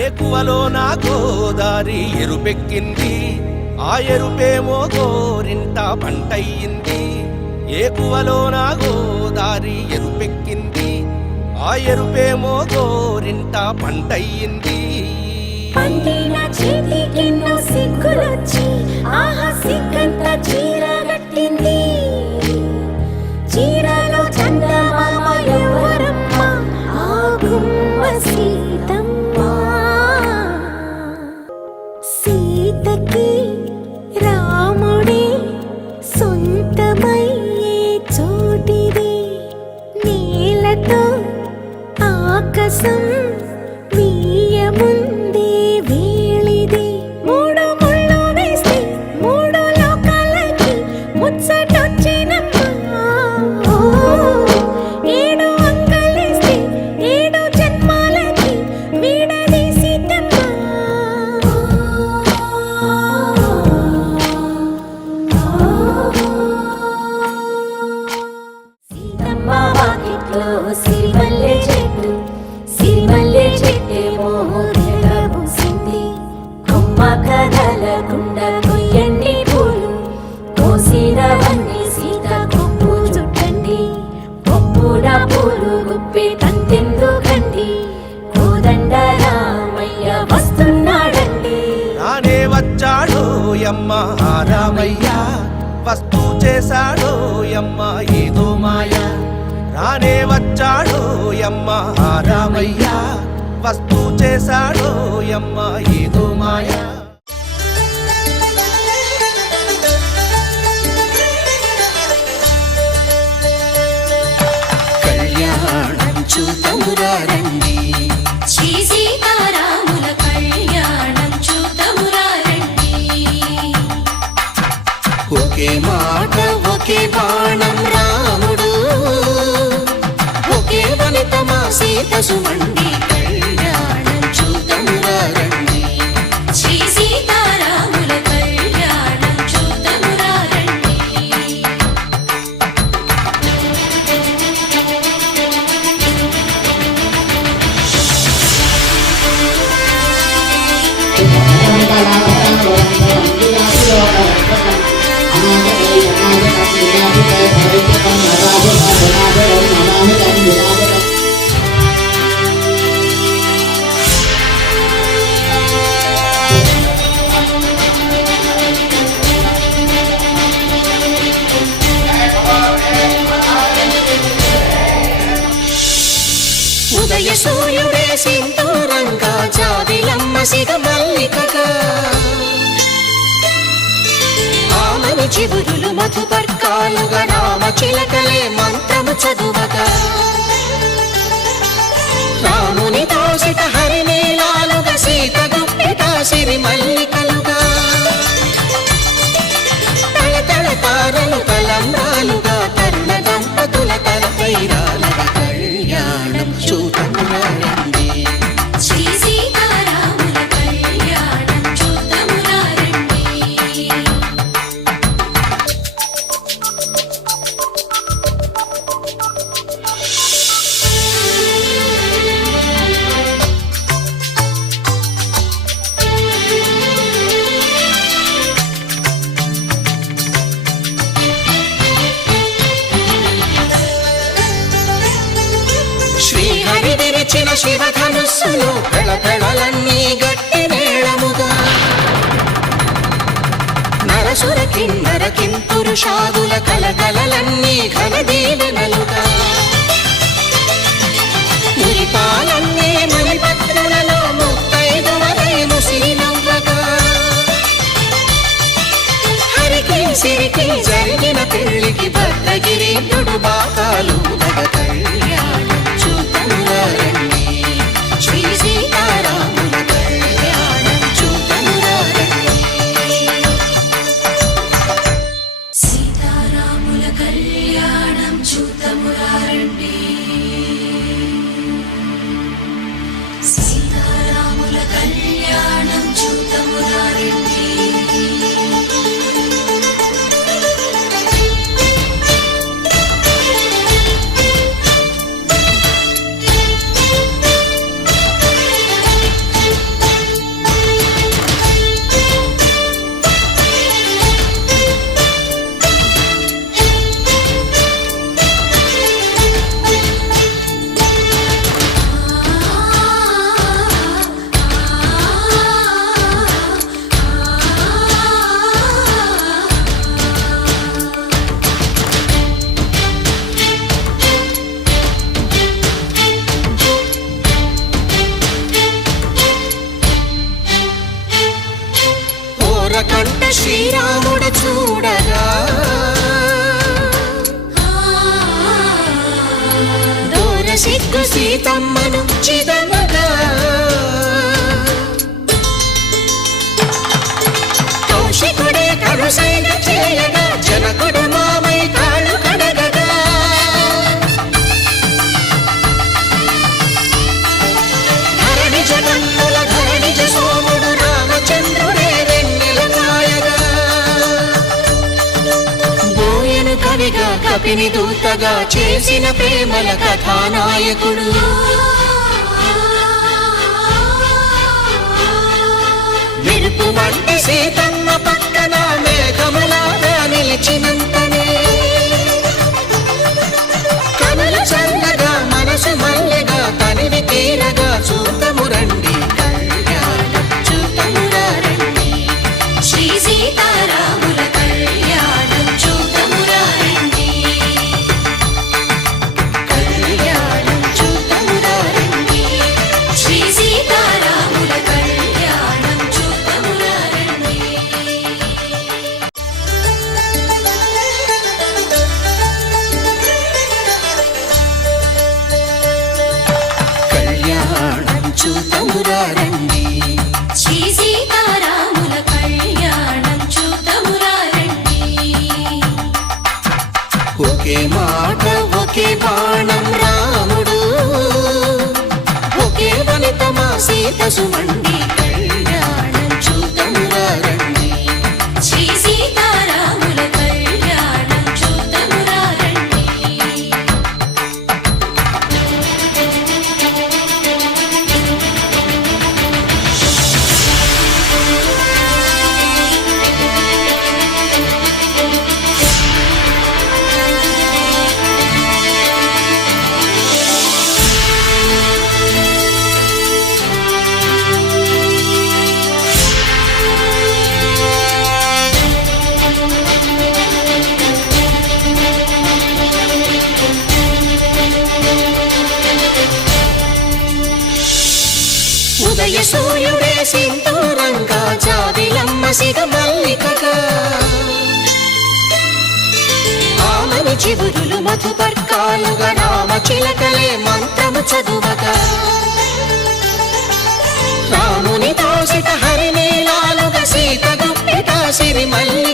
ఏకువలో నా గోదారి ఎరుపెక్కింది, ఆ ఎరుపేమో గోరింట పంటయ్యింది. ఏకువలో నా గోదారి ఎరుపెక్కింది, ఆ ఎరుపేమో గోరింట పంటయ్యింది. పండిన చేతికెన్నో సిగ్గులొచ్చి ఆహా సిగ్గంత చీర కట్టింది. చీరలో చందమామ ఎవరమ్మ, ఆ గుమ్మ సీతమ్మ. సీతకి రాముడే సొంతమయ్యే చోటిది, నీలతో ఆకాశం వీయముందే వేళిది. మూడు ముళ్ళు వేస్తే మూడు లోకాలకి ముచ్చటొచ్చినమ్మా. ఏడు అంగలేస్తే ఏడు జన్మాలకి విడదీసిద్దమ్మా. సీతమ్మ వాకిట్లో సిరిమల్లె చెట్టు, సిరిమల్లె చెట్టేమో పూసింది. కొమ్మ కదలకుండా కొయ్యండి పూలు, కోసినవన్నీ సీత కొప్పు చుట్టండి. కొప్పున పూలు గుప్పే తంతెందుకండి, కోదండ రామయ్య వస్తున్నాడండి. రానే వచ్చాడో యమ్మ రామయ్య, వస్తూ చేశాడో యమ్మ ఏదో మాయ. రానే వచ్చాడో యమ్మ రామయ్య, వస్తూ చేశాడో యమ్మ ఏదో మాయ. కళ్యాణం చూతమురారండి, శ్రీ సీతారాముల కళ్యాణం చూతమురారండి. ఒకే మాట ఒకే బాణం రాముడు, ఒకే వనిత మా సీత సుమండి. కళ్యాణం చూతమురారండి, శ్రీ సీతారాముల కళ్యాణం చూతమురారండి. ఉదయ సూర్యుడే సింధూరంగా, జాబిలమ్మ సిగ మల్లికగా. ఆమని చిగురులు మధుపర్కాలుగా, రామ చిలకలే మంత్రము చదువగా. రాముని దోసిట హరినీలాలుగా, సీత గుప్పిట సిరి మల్లికలుగా. తళతళ తారలు తలంబ్రాలుగా, తరుణ దంపతుల తలపైరాలుగా. కళ్యాణం చూతమురారండి, శ్రీ సీతారాముల కళ్యాణం చూతమురారండి. శ్రీహరి విరిచిన శివధనుస్సులు, పెళపెళలన్నీ గట్టి మేళముగా. నరసుర కిన్నర కింపురుషాదుల కలకలలన్నీ ఘన దీవెనలుగా. మురిపాలన్నీ మణిపత్రులలో ముత్తైదువలై ముసినవ్వగా. హరికి సిరికి జరిగిన పెళ్లికి భద్రగిరీంద్రుడు బాకాలు గద. కళ్యాణం చూతమురారండి, శ్రీ సీతారాముల కళ్యాణం చూతమురారండి. సీతారాముల కళ్యాణం చూతమురారండి. సీతారాముల కళ్యాణం చూతమురారండి. చూడగా దూర సిగ్గు సీతమ్మను చిదమగా కౌశికుడే కరుసైన చేయగా జనకుడు మామై కాళ్ళు కడగగా ధరణి జగన్నుల ధరణిజ సోముడు రామచంద్రుడే వెన్నెల నాయగా బోయను కవిగా కపిని దూతగా చేసిన ప్రేమల కథానాయకుడు మెరుపు వంటి సీతమ్మ పక్కన మేఘములాగా నిలిచినంతనే కనులు చల్లగా మనసు మల్లెగా తనివి తీరగా చూతము రండి కళ్యాణం చూతమురా రండి శ్రీ సీతారాముల కళ్యాణం చూతమురా రండి కళ్యాణం చూతమురా రండి శ్రీ సీతారాముల కళ్యాణం చూతమురా రండి కళ్యాణం చూతమురా రండి శ్రీ సీతారాముల కళ్యాణం చూతమురా రండి ఒకే మాట ఒకే బాణం రాముడు ఒకే వనిత మా సీత సుమండి కళ్యాణం చూతమురా రండి శ్రీ సీతారాముల కళ్యాణం చూతమురా రండి ఉదయ సూర్యుడే సింధూరంగా జాబిలమ్మ సిగ మల్లికగా ఆమని చిగురులు మధుపర్కాలుగా రామ చిలకలే మంత్రము చదువగా రాముని దోసిట హరినీలాలుగా సీత గుప్పిట సిరి మల్లి